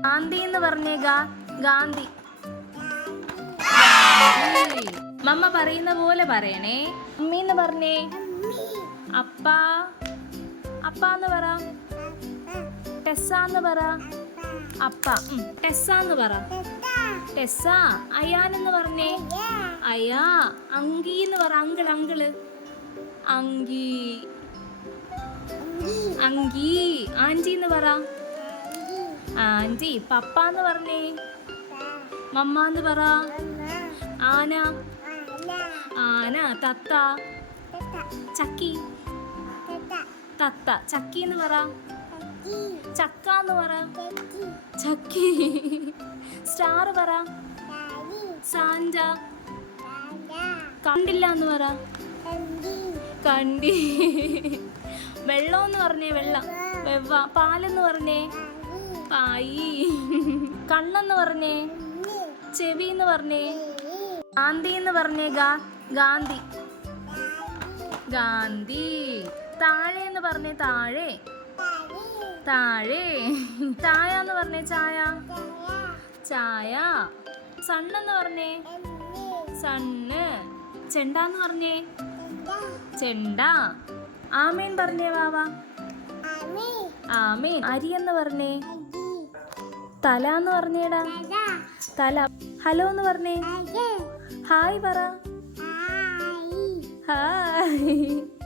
ഗാന്ധി എന്ന് പറഞ്ഞേ. ഗാന്ധി. മമ്മ പറയുന്ന പോലെ പറയണേ. അമ്മീന്ന് പറഞ്ഞേ. അപ്പ. അപ്പാന്ന് പറ. ടെസ്സാന്ന് പറ. അപ്പ. ടെസ്സാന്ന് പറ. ടെസ്സ. അയാനെന്ന് പറഞ്ഞേ. അയാ. അങ്കീന്ന് പറ. അങ്കിള്. അങ്കി. അങ്കി. ആൻറ്റിന്ന് പറ. ആൻറ്റി. പപ്പാന്ന് പറഞ്ഞേ. മമ്മാന്ന് പറ. ആന. ആന. തത്ത. ചക്കി. തത്ത. ചക്കിന്ന് പറ. ചക്കാന്ന് പറ. ചക്കി. സ്റ്റാർ പറ. സാന്റ. കണ്ടില്ലാന്ന് പറ. കണ്ടി. വെള്ളമെന്ന് പറഞ്ഞേ. വെള്ളം. വെവ്വ. പാലെന്ന് പറഞ്ഞേ. പായി. കണ്ണെന്ന് പറഞ്ഞേ. ചെവിന്ന് പറഞ്ഞേ. ഗാന്ധി എന്ന് പറഞ്ഞേ. ഗാന്ധി. ഗാന്ധി. താഴെ എന്ന് പറഞ്ഞേ. താഴെ. താഴെ. ചായ എന്ന് പറഞ്ഞേ. ചായ. ചായ. സണ്ണെന്ന് പറഞ്ഞേ. സണ്ണ്. ചെണ്ടാന്ന് പറഞ്ഞേ. ചെണ്ട. ആമേൻ പറഞ്ഞേ. വാവ. ആമേൻ. അരി എന്ന് പറഞ്ഞേ. തല എന്ന് പറഞ്ഞേടാ. തല. ഹലോ എന്ന് പറഞ്ഞേ. ഹായ് പറ. ഹായ്.